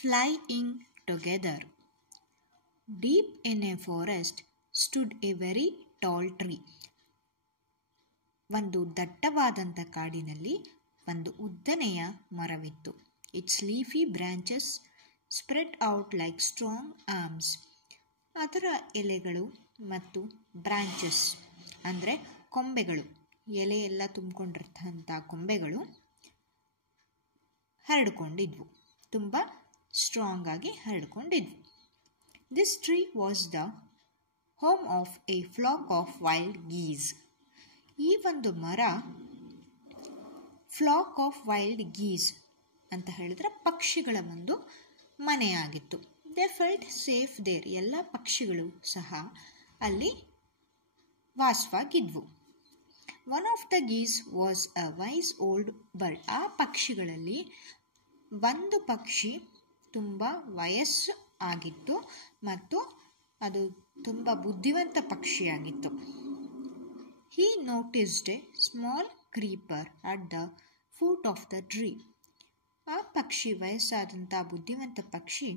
flying together. Deep in a forest stood a very tall tree. ಒಂದು ದಟ್ಟವಾದಂಥ ಕಾಡಿನಲ್ಲಿ ಒಂದು ಉದ್ದನೆಯ ಮರವಿತ್ತು. Its leafy branches spread out like strong arms. ಅದರ ಎಲೆಗಳು ಮತ್ತು ಬ್ರಾಂಚಸ್ ಅಂದರೆ ಕೊಂಬೆಗಳು, ಎಲೆ ಎಲ್ಲ ತುಂಬಿಕೊಂಡಿರ್ತಂಥ ಕೊಂಬೆಗಳು ಹರಡಿಕೊಂಡಿದ್ವು, ತುಂಬ ಸ್ಟ್ರಾಂಗ್ ಆಗಿ ಹರಡಿಕೊಂಡಿದ್ವು. This tree was the home of a flock of wild geese. ಈ ಒಂದು ಮರ ಫ್ಲಾಕ್ ಆಫ್ ವೈಲ್ಡ್ ಗೀಸ್ ಅಂತ ಹೇಳಿದ್ರೆ ಪಕ್ಷಿಗಳ ಒಂದು ಮನೆಯಾಗಿತ್ತು. They felt safe there. ಎಲ್ಲ ಪಕ್ಷಿಗಳು ಸಹ ಅಲ್ಲಿ ವಾಸವಾಗಿದ್ವು. One of the geese was a wise old bird. ಆ ಪಕ್ಷಿಗಳಲ್ಲಿ ಒಂದು ಪಕ್ಷಿ ತುಂಬ ವಯಸ್ಸು ಆಗಿತ್ತು ಮತ್ತು ಅದು ತುಂಬ ಬುದ್ಧಿವಂತ ಪಕ್ಷಿಯಾಗಿತ್ತು. He noticed a small creeper at the foot of the tree. ಆ ಪಕ್ಷಿ, ವಯಸ್ಸಾದಂಥ ಬುದ್ಧಿವಂತ ಪಕ್ಷಿ,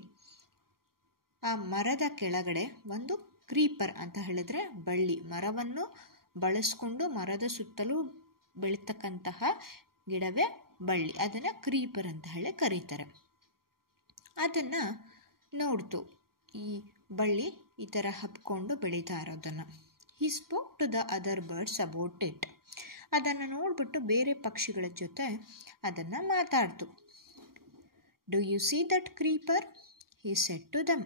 ಆ ಮರದ ಕೆಳಗಡೆ ಒಂದು ಕ್ರೀಪರ್ ಅಂತ ಹೇಳಿದ್ರೆ ಬಳ್ಳಿ, ಮರವನ್ನು ಬಳಸ್ಕೊಂಡು ಮರದ ಸುತ್ತಲೂ ಬೆಳೀತಕ್ಕಂತಹ ಗಿಡವೇ ಬಳ್ಳಿ, ಅದನ್ನು ಕ್ರೀಪರ್ ಅಂತ ಹೇಳಿ ಕರೀತಾರೆ. ಅದನ್ನು ನೋಡ್ತು, ಈ ಬಳ್ಳಿ ಈ ಥರ ಹಬ್ಕೊಂಡು ಬೆಳೀತಾ ಇರೋದನ್ನು. He spoke to the other birds about it. ಅದನ್ನು ನೋಡಿಬಿಟ್ಟು ಬೇರೆ ಪಕ್ಷಿಗಳ ಜೊತೆ ಅದನ್ನು ಮಾತಾಡ್ತು. Do you see that creeper? He said to them.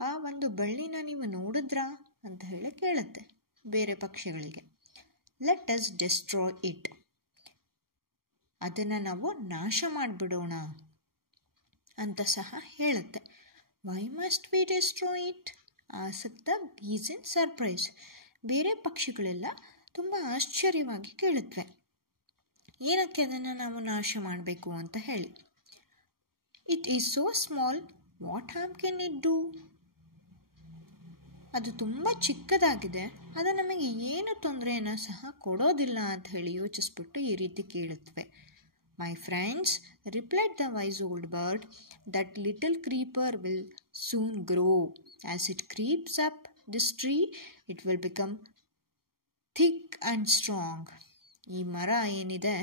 ಆ ಒಂದು ಬಳ್ಳಿನ ನೀವು ನೋಡಿದ್ರಾ ಅಂತ ಹೇಳಿ ಕೇಳುತ್ತೆ ಬೇರೆ ಪಕ್ಷಿಗಳಿಗೆ. Let us destroy it. ಅದನ್ನು ನಾವು ನಾಶ ಮಾಡಿಬಿಡೋಣ ಅಂತ ಸಹ ಹೇಳುತ್ತೆ. Why must we destroy it? asked the geese in surprise. ಬೇರೆ ಪಕ್ಷಿಗಳೆಲ್ಲ ತುಂಬ ಆಶ್ಚರ್ಯವಾಗಿ ಕೇಳುತ್ತವೆ, ಏನಕ್ಕೆ ಅದನ್ನು ನಾವು ನಾಶ ಮಾಡಬೇಕು ಅಂತ ಹೇಳಿ. It is so small, what harm can it do? ಅದು ತುಂಬ ಚಿಕ್ಕದಾಗಿದೆ, ಅದು ನಮಗೆ ಏನು ತೊಂದರೆಯನ್ನು ಸಹ ಕೊಡೋದಿಲ್ಲ ಅಂತ ಹೇಳಿ ಯೋಚಿಸ್ಬಿಟ್ಟು ಈ ರೀತಿ ಕೇಳುತ್ತವೆ. My friends, replied the wise old bird, that little creeper will soon grow. As it creeps up this tree, it will become thick and strong. ಈ ಮರ ಏನಿದೆ,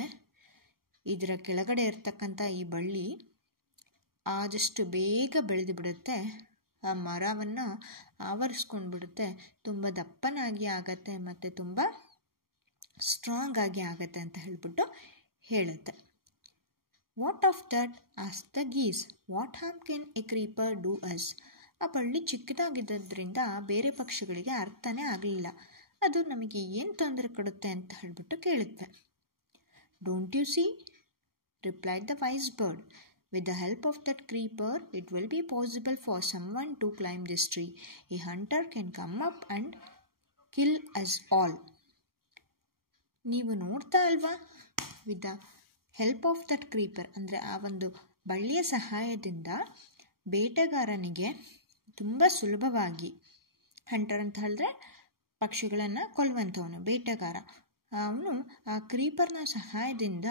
ಇದರ ಕೆಳಗಡೆ ಇರ್ತಕ್ಕಂಥ ಈ ಬಳ್ಳಿ ಆದಷ್ಟು ಬೇಗ ಬೆಳೆದು ಬಿಡುತ್ತೆ, ಆ ಮರವನ್ನು ಆವರಿಸ್ಕೊಂಡು ಬಿಡುತ್ತೆ, ತುಂಬ ದಪ್ಪನಾಗಿ ಆಗತ್ತೆ ಮತ್ತು ತುಂಬ ಸ್ಟ್ರಾಂಗ್ ಆಗಿ ಆಗತ್ತೆ ಅಂತ ಹೇಳ್ಬಿಟ್ಟು ಹೇಳುತ್ತೆ. What of that ask the geese. What harm can a creeper do us? ಆ ಬಳ್ಳಿ ಚಿಕ್ಕದಾಗಿದ್ದರಿಂದ ಬೇರೆ ಪಕ್ಷಿಗಳಿಗೆ ಅರ್ಥನೇ ಆಗಲಿಲ್ಲ, ಅದು ನಮಗೆ ಏನು ತೊಂದರೆ ಕೊಡುತ್ತೆ ಅಂತ ಹೇಳಿಬಿಟ್ಟು ಕೇಳುತ್ತೆ. Don't you see, replied the wise bird, with the help of that creeper it will be possible for someone to climb this tree. A hunter can come up and kill us all. ನೀವು ನೋಡ್ತಾ ಅಲ್ವಾ, with the help of that creeper ಅಂದರೆ ಆ ಒಂದು ಬಳ್ಳಿಯ ಸಹಾಯದಿಂದ ಬೇಟೆಗಾರನಿಗೆ ತುಂಬ ಸುಲಭವಾಗಿ, ಹಂಟರ್ ಅಂತ ಹೇಳಿದ್ರೆ ಪಕ್ಷಿಗಳನ್ನು ಕೊಲ್ಲುವಂಥವನು, ಬೇಟೆಗಾರ, ಅವನು ಆ ಕ್ರೀಪರ್ನ ಸಹಾಯದಿಂದ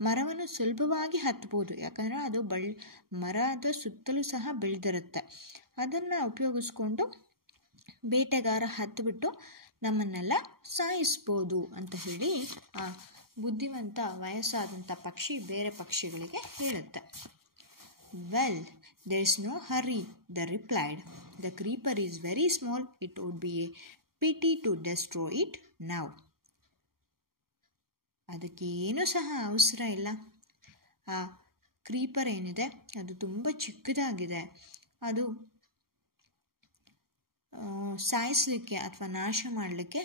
ಮರವನ್ನು ಸುಲಭವಾಗಿ ಹತ್ಬೋದು. ಯಾಕಂದರೆ ಅದು ಮರದ ಸುತ್ತಲೂ ಸಹ ಬೆಳೆದಿರುತ್ತೆ. ಅದನ್ನು ಉಪಯೋಗಿಸ್ಕೊಂಡು ಬೇಟೆಗಾರ ಹತ್ತಿಬಿಟ್ಟು ನಮ್ಮನ್ನೆಲ್ಲ ಸಾಯಿಸ್ಬೋದು ಅಂತ ಹೇಳಿ ಆ ಬುದ್ಧಿವಂತ ವಯಸ್ಸಾದಂಥ ಪಕ್ಷಿ ಬೇರೆ ಪಕ್ಷಿಗಳಿಗೆ ಹೇಳುತ್ತೆ. Well, there is no hurry, they replied. The creeper is very small. It would be a pity to destroy it now. ಅದಕ್ಕೆ ಏನೂ ಸಹ ಅವಸರ ಇಲ್ಲ. ಆ ಕ್ರೀಪರ್ ಏನಿದೆ ಅದು ತುಂಬ ಚಿಕ್ಕದಾಗಿದೆ, ಅದು ಸಾಯಿಸಲಿಕ್ಕೆ ಅಥವಾ ನಾಶ ಮಾಡಲಿಕ್ಕೆ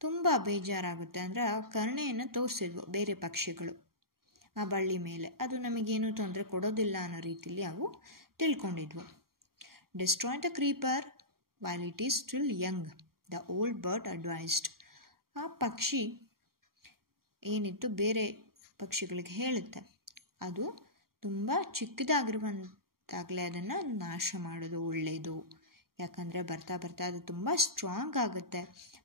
ತುಂಬ ಬೇಜಾರಾಗುತ್ತೆ. ಅಂದರೆ ಆ ಕರುಣೆಯನ್ನು ತೋರಿಸಿದ್ವು ಬೇರೆ ಪಕ್ಷಿಗಳು ಆ ಬಳ್ಳಿ ಮೇಲೆ, ಅದು ನಮಗೇನು ತೊಂದರೆ ಕೊಡೋದಿಲ್ಲ ಅನ್ನೋ ರೀತಿಯಲ್ಲಿ ಅವು ತಿಳ್ಕೊಂಡಿದ್ವು. Destroy the creeper while it is still young, the old bird advised. ಆ ಪಕ್ಷಿ ಏನಿತ್ತು ಬೇರೆ ಪಕ್ಷಿಗಳಿಗೆ ಹೇಳುತ್ತೆ, ಅದು ತುಂಬ ಚಿಕ್ಕದಾಗಿರುವಂತಾಗಲೇ ಅದನ್ನು ನಾಶ ಮಾಡೋದು ಒಳ್ಳೆಯದು. ಯಾಕಂದರೆ ಬರ್ತಾ ಬರ್ತಾ ಅದು ತುಂಬ ಸ್ಟ್ರಾಂಗ್ ಆಗುತ್ತೆ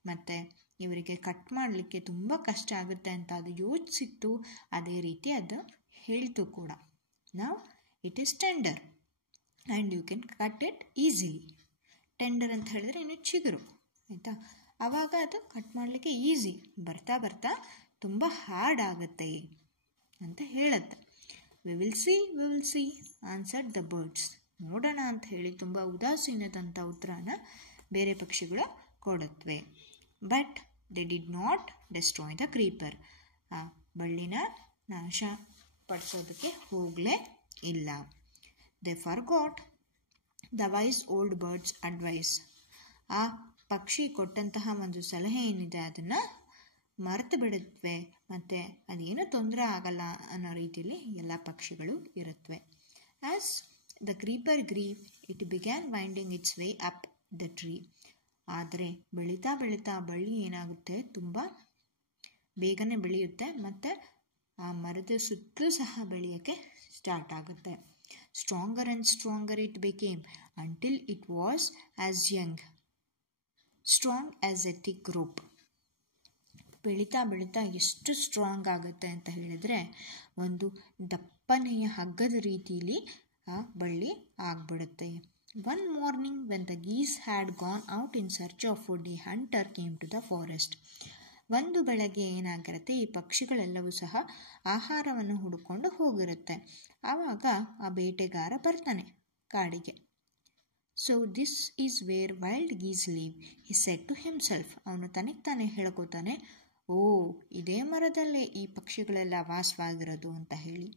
ಮತ್ತು ಇವರಿಗೆ ಕಟ್ ಮಾಡಲಿಕ್ಕೆ ತುಂಬ ಕಷ್ಟ ಆಗುತ್ತೆ ಅಂತ ಅದು ಯೋಚಿಸಿತ್ತು. ಅದೇ ರೀತಿ ಅದು ಹೇಳ್ತು ಕೂಡ. ನಾವು it is tender and you can cut it easily. Tender ಅಂತ ಹೇಳಿದ್ರೆ ಇನ್ನು ಚಿಗುರು, ಆಯಿತಾ? ಆವಾಗ ಅದು ಕಟ್ ಮಾಡಲಿಕ್ಕೆ ಈಸಿ, ಬರ್ತಾ ಬರ್ತಾ ತುಂಬ ಹಾರ್ಡ್ ಆಗುತ್ತೆ ಅಂತ ಹೇಳುತ್ತೆ. We will see answered the birds. ನೋಡೋಣ ಅಂತ ಹೇಳಿ ತುಂಬ ಉದಾಸೀನದಂಥ ಉತ್ತರನ ಬೇರೆ ಪಕ್ಷಿಗಳು ಕೊಡುತ್ತವೆ. But they did not destroy the creeper. ಆ ಬಳ್ಳಿನ ನಾಶ ಪಡಿಸೋದಕ್ಕೆ ಹೋಗಲೇ ಇಲ್ಲ. They forgot the wise old bird's advice. ಆ ಪಕ್ಷಿ ಕೊಟ್ಟಂತಹ ಒಂದು ಸಲಹೆ ಏನಿದೆ ಅದನ್ನು ಮರೆತು ಬಿಡುತ್ತವೆ, ಮತ್ತು ಅದೇನೂ ತೊಂದರೆ ಆಗಲ್ಲ ಅನ್ನೋ ರೀತಿಯಲ್ಲಿ ಎಲ್ಲ ಪಕ್ಷಿಗಳು ಇರುತ್ತವೆ. As the creeper grew it began winding it's way up the tree. ಆದರೆ ಬೆಳೀತಾ ಬೆಳೀತಾ ಬಳ್ಳಿ ಏನಾಗುತ್ತೆ, ತುಂಬ ಬೇಗನೆ ಬೆಳೆಯುತ್ತೆ ಮತ್ತು ಆ ಮರದ ಸುತ್ತಲೂ ಸಹ ಬೆಳೆಯೋಕ್ಕೆ ಸ್ಟಾರ್ಟ್ ಆಗುತ್ತೆ. Stronger and stronger it became until it was as Young strong as A thick rope. ಬೆಳೀತಾ ಬೆಳೀತಾ ಎಷ್ಟು ಸ್ಟ್ರಾಂಗ್ ಆಗುತ್ತೆ ಅಂತ ಹೇಳಿದರೆ, ಒಂದು ದಪ್ಪನೆಯ ಹಗ್ಗದ ರೀತಿಯಲ್ಲಿ ಆ ಬಳ್ಳಿ ಆಗಿಬಿಡುತ್ತೆ. One morning when the geese had gone out in search of food, a hunter came to the forest. ಒಂದು ಬೆಳಗ್ಗೆ ಏನಾಗಿರುತ್ತೆ, ಈ ಪಕ್ಷಿಗಳೆಲ್ಲವೂ ಸಹ ಆಹಾರವನ್ನು ಹುಡುಕೊಂಡು ಹೋಗಿರುತ್ತೆ. ಆವಾಗ ಆ ಬೇಟೆಗಾರ ಬರ್ತಾನೆ ಕಾಡಿಗೆ. So this is where wild geese live, he said to himself. ಅವನು ತನಗೆ ತಾನೇ ಹೇಳ್ಕೋತಾನೆ, ಓ ಇದೇ ಮರದಲ್ಲೇ ಈ ಪಕ್ಷಿಗಳೆಲ್ಲ ವಾಸವಾಗಿರೋದು ಅಂತ ಹೇಳಿ.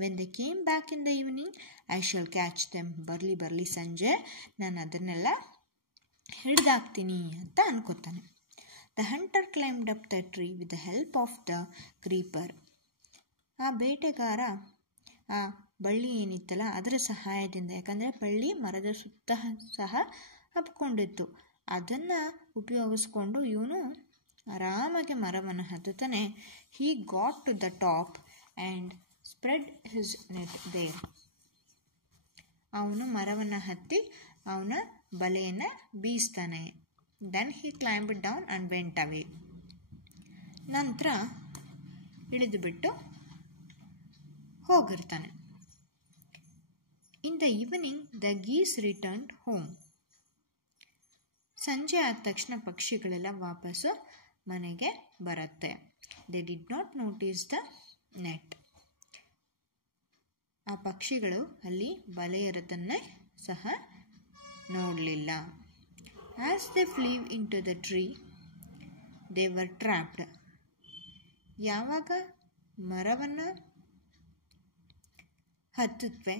When they came back in the evening I shall catch them. ಬರಲಿ ಸಂಜೆ ನಾನು ಅದನ್ನೆಲ್ಲ ಹಿಡ್ದಾಕ್ತೀನಿ ಅಂತ ಅನ್ಕೋತಾನೆ. The hunter climbed up the tree with the help of the creeper. ಆ ಬೇಟೆಗಾರ ಆ ಬಳ್ಳಿ ಏನಿತ್ತಲ್ಲ ಅದರ ಸಹಾಯದಿಂದ, ಯಾಕಂದರೆ ಬಳ್ಳಿ ಮರದ ಸುತ್ತ ಸಹ ಹಬ್ಕೊಂಡಿತ್ತು, ಅದನ್ನು ಉಪಯೋಗಿಸ್ಕೊಂಡು ಇವನು ಆರಾಮಾಗಿ ಮರವನ್ನು ಹತ್ತುತ್ತಾನೆ. He got to the top and spread his net there. ಅವನು ಮರವನ್ನು ಹತ್ತಿ ಅವನ ಬಲೆಯನ್ನು ಬೀಸ್ತಾನೆ. Then he climbed down and went away. ನಂತರ ಇಳಿದು ಬಿಟ್ಟು ಹೋಗಿರ್ತಾನೆ. In the evening the geese returned home. ಸಂಜೆ ಆದ ತಕ್ಷಣ ಪಕ್ಷಿಗಳೆಲ್ಲ ವಾಪಸ್ಸು ಮನೆಗೆ ಬರುತ್ತೆ. They did not notice the net. ಆ ಪಕ್ಷಿಗಳು ಅಲ್ಲಿ ಬಲೆ ಇರೋದನ್ನೇ ಸಹ ನೋಡಲಿಲ್ಲ. As they flew into the tree they were trapped. ಯಾವಾಗ ಮರವನ್ನು ಹತ್ತುತ್ತವೆ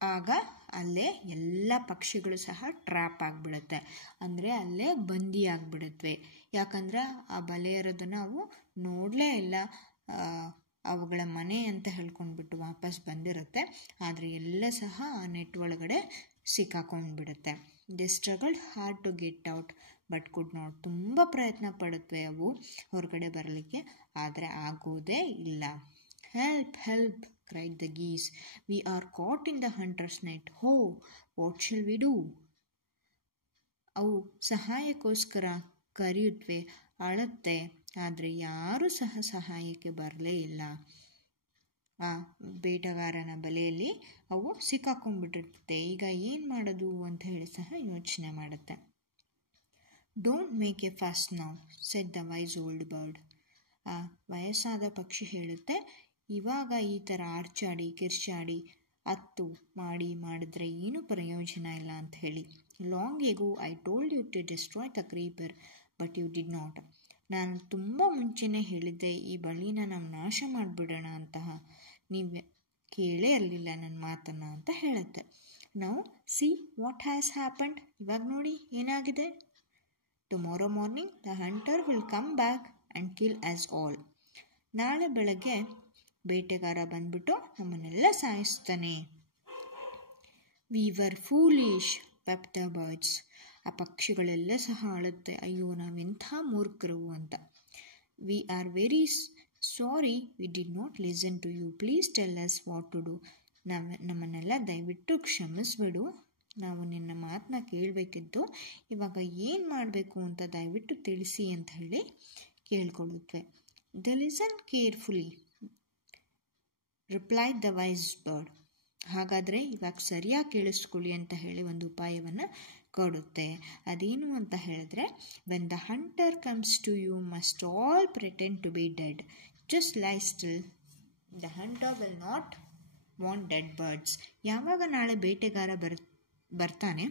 ಆಗ ಅಲ್ಲೇ ಎಲ್ಲ ಪಕ್ಷಿಗಳು ಸಹ ಟ್ರ್ಯಾಪ್ ಆಗಿಬಿಡುತ್ತೆ, ಅಂದರೆ ಅಲ್ಲೇ ಬಂದಿ ಆಗಿಬಿಡುತ್ತವೆ. ಯಾಕಂದರೆ ಆ ಬಲೆ ಇರೋದನ್ನು ಅವು ನೋಡಲೇ ಇಲ್ಲ, ಅವುಗಳ ಮನೆ ಅಂತ ಹೇಳ್ಕೊಂಡ್ಬಿಟ್ಟು ವಾಪಸ್ ಬಂದಿರುತ್ತೆ. ಆದರೆ ಎಲ್ಲ ಸಹ ಆ ನೆಟ್ ಒಳಗಡೆ ಸಿಕ್ಕಾಕೊಂಡ್ಬಿಡುತ್ತೆ. They struggled hard to get out but could not. ತುಂಬ ಪ್ರಯತ್ನ ಪಡುತ್ತವೆ ಅವು ಹೊರಗಡೆ ಬರಲಿಕ್ಕೆ, ಆದರೆ ಆಗೋದೇ ಇಲ್ಲ. Help help cried the geese. We are caught in the hunter's net. Ho, what shall we do? ಅವು ಸಹಾಯಕ್ಕೋಸ್ಕರ ಕರೆಯುತ್ತವೆ, ಅಳುತ್ತೆ, ಆದರೆ ಯಾರೂ ಸಹ ಸಹಾಯಕ್ಕೆ ಬರಲೇ ಇಲ್ಲ. ಆ ಬೇಟೆಗಾರನ ಬಲೆಯಲ್ಲಿ ಅವು ಸಿಕ್ಕಾಕೊಂಡ್ಬಿಟ್ಟಿರುತ್ತೆ. ಈಗ ಏನು ಮಾಡೋದು ಅಂತ ಹೇಳಿ ಸಹ ಯೋಚನೆ ಮಾಡುತ್ತೆ. Don't make a fuss now said the wise old bird. ಆ ವಯಸ್ಸಾದ ಪಕ್ಷಿ ಹೇಳುತ್ತೆ, ಇವಾಗ ಈ ಥರ ಆರ್ಚಾಡಿ ಕಿರ್ಚಾಡಿ ಅತ್ತು ಮಾಡಿದ್ರೆ ಏನೂ ಪ್ರಯೋಜನ ಇಲ್ಲ ಅಂತ ಹೇಳಿ. Long ago I told you to destroy the creeper but you did not. ನಾನು ತುಂಬ ಮುಂಚೆನೇ ಹೇಳಿದ್ದೆ ಈ ಬಳ್ಳಿನ ನಾವು ನಾಶ ಮಾಡಿಬಿಡೋಣ ಅಂತಹ, ನೀವು ಕೇಳೇ ಇರಲಿಲ್ಲ ನನ್ನ ಮಾತನ್ನು ಅಂತ ಹೇಳುತ್ತೆ. ನಾವು ಸಿ ವಾಟ್ ಹ್ಯಾಸ್ ಹ್ಯಾಪನ್ಡ್. ಇವಾಗ ನೋಡಿ ಏನಾಗಿದೆ. Tomorrow morning the hunter will come back and kill us all. ನಾಳೆ ಬೆಳಗ್ಗೆ ಬೇಟೆಗಾರ ಬಂದ್ಬಿಟ್ಟು ನಮ್ಮನ್ನೆಲ್ಲ ಸಾಯಿಸ್ತಾನೆ. We were foolish wept the birds. ಆ ಪಕ್ಷಿಗಳೆಲ್ಲ ಸಹ ಅಳುತ್ತೆ, ಅಯ್ಯೋ ನಾವೆಂಥ ಮೂರ್ಖರು ಅಂತ. We are very sorry we did not listen to you, please tell us what to do. ನಮ್ಮನ್ನೆಲ್ಲ ದಯವಿಟ್ಟು ಕ್ಷಮಿಸ್ಬಿಡು, ನಾವು ನಿನ್ನ ಮಾತನ್ನ ಕೇಳಬೇಕಿತ್ತು, ಇವಾಗ ಏನು ಮಾಡಬೇಕು ಅಂತ ದಯವಿಟ್ಟು ತಿಳಿಸಿ ಅಂತ ಹೇಳಿ ಕೇಳ್ಕೊಳ್ಳುತ್ತವೆ. The listen carefully. Replied the wise bird. ಹಾಗಾದರೆ ಇವಾಗ ಸರಿಯಾಗಿ ಕೇಳಿಸ್ಕೊಳ್ಳಿ ಅಂತ ಹೇಳಿ ಒಂದು ಉಪಾಯವನ್ನು ಕೊಡುತ್ತೆ. ಅದೇನು ಅಂತ ಹೇಳಿದ್ರೆ, when the hunter comes to you must all pretend to be dead, just lie still, the hunter will not want dead birds. ಯಾವಾಗ ನಾಳೆ ಬೇಟೆಗಾರ ಬರ್ತಾನೆ,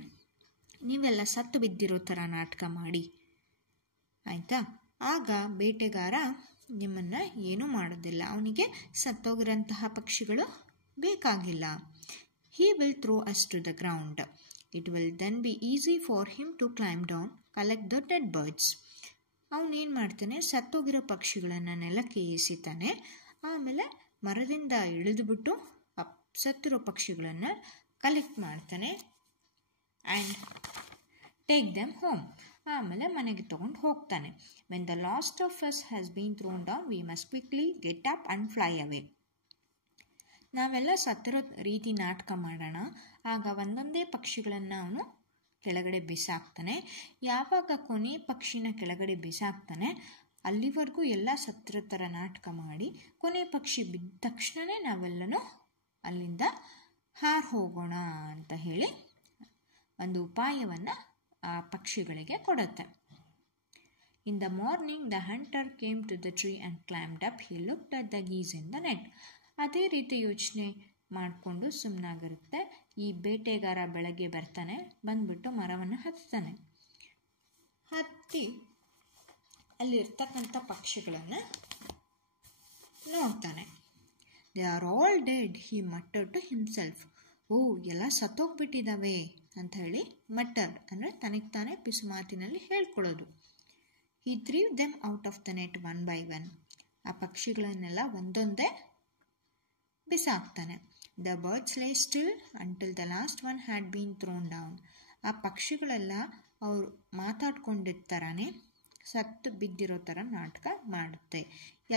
ನೀವೆಲ್ಲ ಸತ್ತು ಬಿದ್ದಿರೋ ಥರ ನಾಟಕ ಮಾಡಿ, ಆಯಿತಾ? ಆಗ ಬೇಟೆಗಾರ ನಿಮ್ಮನ್ನು ಏನೂ ಮಾಡೋದಿಲ್ಲ, ಅವನಿಗೆ ಸತ್ತೋಗಿರೋಂತಹ ಪಕ್ಷಿಗಳು ಬೇಕಾಗಿಲ್ಲ. He will throw us to the ground. It will then be easy for him to climb down, collect the dead birds. ಅವನೇನು ಮಾಡ್ತಾನೆ, ಸತ್ತೋಗಿರೋ ಪಕ್ಷಿಗಳನ್ನು ನೆಲಕ್ಕೆ ಎಸಿತಾನೆ, ಆಮೇಲೆ ಮರದಿಂದ ಇಳಿದುಬಿಟ್ಟು ಸತ್ತಿರೋ ಪಕ್ಷಿಗಳನ್ನು ಕಲೆಕ್ಟ್ ಮಾಡ್ತಾನೆ ಆ್ಯಂಡ್ ಟೇಕ್ ದೆಮ್ ಹೋಮ್. ಆಮೇಲೆ ಮನೆಗೆ ತೊಗೊಂಡು ಹೋಗ್ತಾನೆ. When the last of us has been thrown down we must quickly get up and fly away. ನಾವೆಲ್ಲ ಸತ್ತಿರೋ ರೀತಿ ನಾಟಕ ಮಾಡೋಣ. ಆಗ ಒಂದೊಂದೇ ಪಕ್ಷಿಗಳನ್ನು ಅವನು ಕೆಳಗಡೆ ಬಿಸಾಕ್ತಾನೆ. ಯಾವಾಗ ಕೊನೆ ಪಕ್ಷಿನ ಕೆಳಗಡೆ ಬಿಸಾಕ್ತಾನೆ, ಅಲ್ಲಿವರೆಗೂ ಎಲ್ಲ ಸತ್ತಿರೋ ಥರ ನಾಟಕ ಮಾಡಿ ಕೊನೆ ಪಕ್ಷಿ ಬಿದ್ದ ತಕ್ಷಣವೇ ನಾವೆಲ್ಲನೂ ಅಲ್ಲಿಂದ ಹಾರು ಹೋಗೋಣ ಅಂತ ಹೇಳಿ ಒಂದು ಉಪಾಯವನ್ನು ಆ ಪಕ್ಷಿಗಳಿಗೆ ಕೊಡುತ್ತೆ. In the morning the hunter came to the tree and climbed up. He looked at the geese in the net. ಅದೇ ರೀತಿ ಯೋಚನೆ ಮಾಡಿಕೊಂಡು ಸುಮ್ಮನಾಗಿರುತ್ತೆ. ಈ ಬೇಟೆಗಾರ ಬೆಳಗ್ಗೆ ಬರ್ತಾನೆ, ಬಂದ್ಬಿಟ್ಟು ಮರವನ್ನು ಹತ್ತಾನೆ. ಹತ್ತಿ ಅಲ್ಲಿರ್ತಕ್ಕಂಥ ಪಕ್ಷಿಗಳನ್ನು ನೋಡ್ತಾನೆ. They are all dead, he muttered to himself. ಓ, ಎಲ್ಲ ಸತ್ತೋಗ್ಬಿಟ್ಟಿದ್ದಾವೆ ಅಂತ ಹೇಳಿ ಮಟ್ಟರ್ಡ್ ಅಂದರೆ ತನಗೆ ತಾನೇ ಪಿಸು ಮಾತಿನಲ್ಲಿ ಹೇಳ್ಕೊಳ್ಳೋದು. He threw them out of the net one by one. ಆ ಪಕ್ಷಿಗಳನ್ನೆಲ್ಲ ಒಂದೊಂದೇ ಬಿಸಾಕ್ತಾನೆ. The birds lay still until the last one had been thrown down. ಆ ಪಕ್ಷಿಗಳೆಲ್ಲ ಅವರು ಮಾತಾಡ್ಕೊಂಡಿರ್ತಾನೆ ಸತ್ತು ಬಿದ್ದಿರೋ ಥರ ನಾಟಕ ಮಾಡುತ್ತೆ.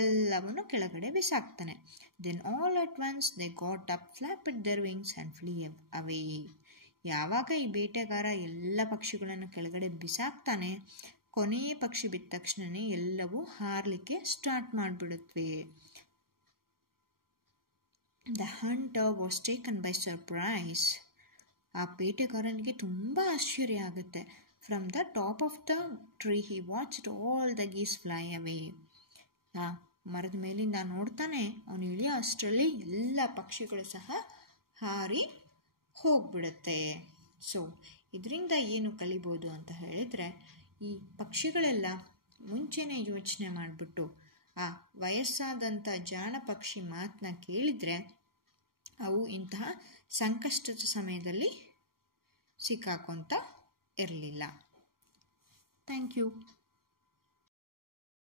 ಎಲ್ಲವನ್ನೂ ಕೆಳಗಡೆ ಬಿಸಾಕ್ತಾನೆ. Then all at once they got up, flapped their wings and flew away. ಯಾವಾಗ ಈ ಬೇಟೆಗಾರ ಎಲ್ಲ ಪಕ್ಷಿಗಳನ್ನು ಕೆಳಗಡೆ ಬಿಸಾಕ್ತಾನೆ, ಕೊನೆಯ ಪಕ್ಷಿ ಬಿದ್ದ ತಕ್ಷಣವೇ ಎಲ್ಲವೂ ಹಾರಲಿಕ್ಕೆ ಸ್ಟಾರ್ಟ್ ಮಾಡಿಬಿಡುತ್ತವೆ. The hunter was taken by surprise. ಆ ಬೇಟೆಗಾರನಿಗೆ ತುಂಬ ಆಶ್ಚರ್ಯ ಆಗುತ್ತೆ. From the top of the tree he watched all the geese fly away. ಆ ಮರದ ಮೇಲಿಂದ ನೋಡ್ತಾನೆ, ಅವನು ಇಳಿಯೋ ಅಷ್ಟರಲ್ಲಿ ಎಲ್ಲ ಪಕ್ಷಿಗಳು ಸಹ ಹಾರಿ ಹೋಗ್ಬಿಡುತ್ತೆ. ಸೊ ಇದರಿಂದ ಏನು ಕಲಿಬೋದು ಅಂತ ಹೇಳಿದರೆ, ಈ ಪಕ್ಷಿಗಳೆಲ್ಲ ಮುಂಚೆನೇ ಯೋಚನೆ ಮಾಡಿಬಿಟ್ಟು ಆ ವಯಸ್ಸಾದಂಥ ಜಾಣ ಪಕ್ಷಿ ಮಾತನ್ನ ಕೇಳಿದರೆ ಅವು ಇಂತಹ ಸಂಕಷ್ಟದ ಸಮಯದಲ್ಲಿ ಸಿಕ್ಕಾಕೊತ ಇರಲಿಲ್ಲ. Thank you.